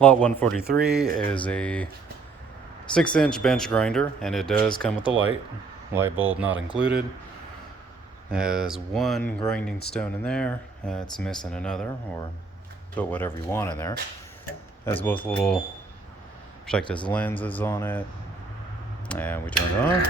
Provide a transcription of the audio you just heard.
Lot 143 is a 6-inch bench grinder, and it does come with the light bulb not included. It has one grinding stone in there. It's missing another, or put whatever you want in there. It has both little protective lenses on it, and we turn it on.